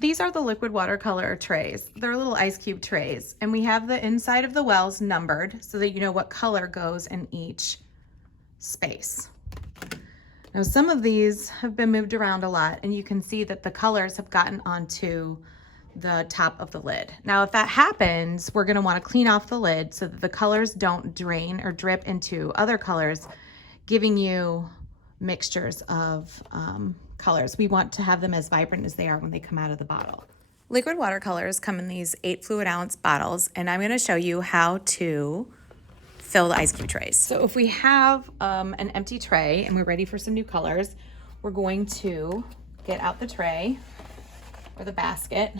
These are the liquid watercolor trays. They're little ice cube trays, and we have the inside of the wells numbered so that you know what color goes in each space. Now, some of these have been moved around a lot, and you can see that the colors have gotten onto the top of the lid. Now, if that happens, we're gonna wanna clean off the lid so that the colors don't drain or drip into other colors, giving you mixtures of colors. We want to have them as vibrant as they are when they come out of the bottle. Liquid watercolors come in these 8 fluid ounce bottles, and I'm going to show you how to fill the ice cube trays. So if we have an empty tray and we're ready for some new colors, we're going to get out the tray or the basket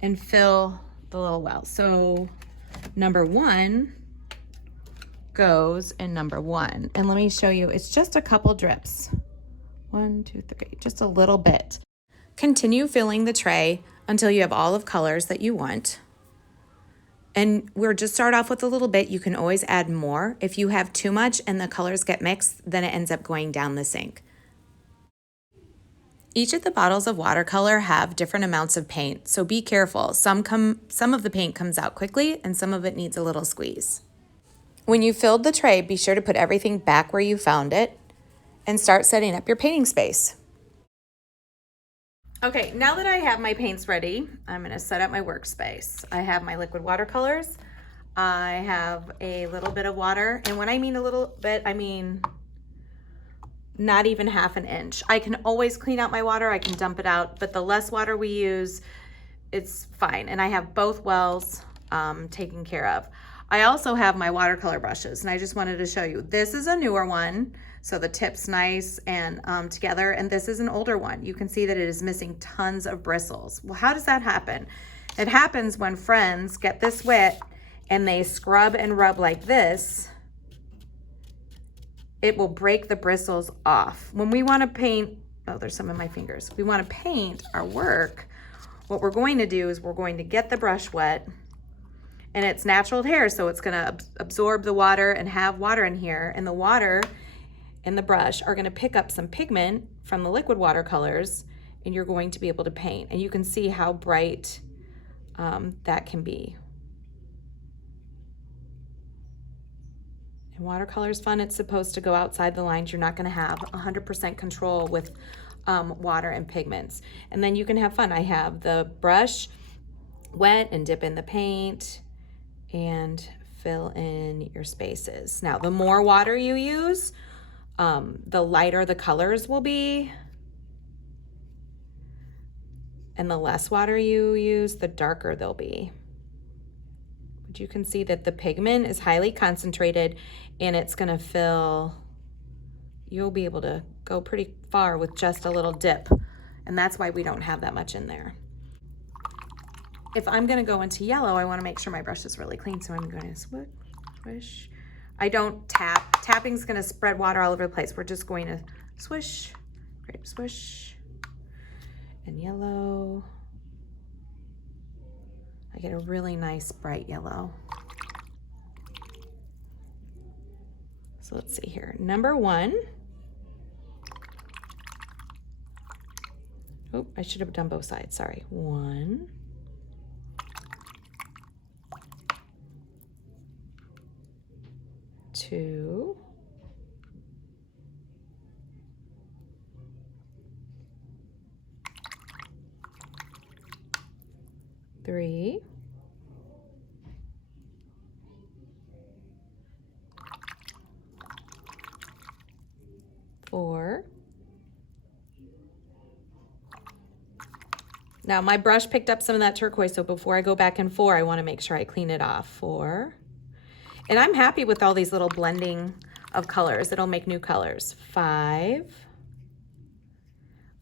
and fill the little well. So number 1 goes in number 1. And let me show you, it's just a couple drips. 1, 2, 3, just a little bit. Continue filling the tray until you have all of colors that you want. And we'll just start off with a little bit. You can always add more. If you have too much and the colors get mixed, then it ends up going down the sink. Each of the bottles of watercolor have different amounts of paint, so be careful. Some of the paint comes out quickly and some of it needs a little squeeze. When you filled the tray, be sure to put everything back where you found it and start setting up your painting space. Okay, now that I have my paints ready, I'm gonna set up my workspace. I have my liquid watercolors. I have a little bit of water, and when I mean a little bit, I mean not even half an inch. I can always clean out my water, I can dump it out, but the less water we use, it's fine. And I have both wells taken care of. I also have my watercolor brushes, and I just wanted to show you. This is a newer one, so the tip's nice and together, and this is an older one. You can see that it is missing tons of bristles. Well, how does that happen? It happens when friends get this wet and they scrub and rub like this. It will break the bristles off. When we want to paint, oh, there's some in my fingers. We want to paint our work. What we're going to do is we're going to get the brush wet, and it's natural hair, so it's gonna absorb the water and have water in here, and the water and the brush are gonna pick up some pigment from the liquid watercolors, and you're going to be able to paint. And you can see how bright that can be. And watercolor is fun. It's supposed to go outside the lines. You're not gonna have 100% control with water and pigments. And then you can have fun. I have the brush wet and dip in the paint and fill in your spaces. Now, the more water you use, the lighter the colors will be. And the less water you use, the darker they'll be. But you can see that the pigment is highly concentrated, and it's gonna fill, you'll be able to go pretty far with just a little dip. And that's why we don't have that much in there. If I'm gonna go into yellow, I wanna make sure my brush is really clean, so I'm gonna swish. I don't tap. Tapping's gonna spread water all over the place. We're just going to swish, grape swish, and yellow. I get a really nice bright yellow. So let's see here. Number 1. Oh, I should have done both sides, sorry. 1. 2. 3. 4. Now my brush picked up some of that turquoise, so before I go back in 4, I want to make sure I clean it off. 4. And I'm happy with all these little blending of colors. It'll make new colors. 5.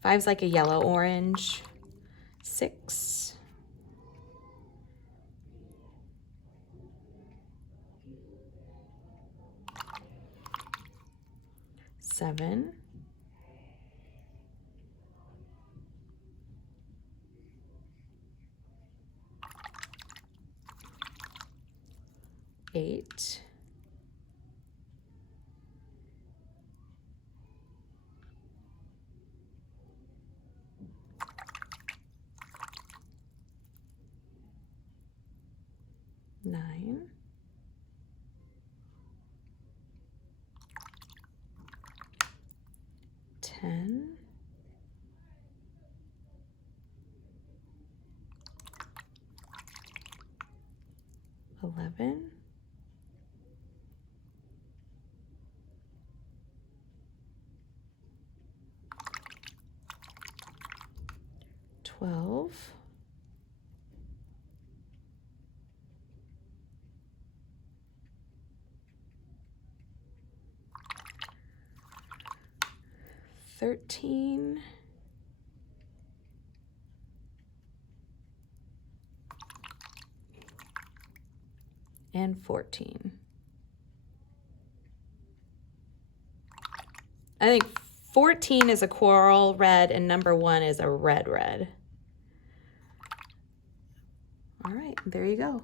5's like a yellow orange. 6. 7. 8. 9, 10, 11, 12, 13, and 14. I think 14 is a coral red and number 1 is a red red. All right, there you go.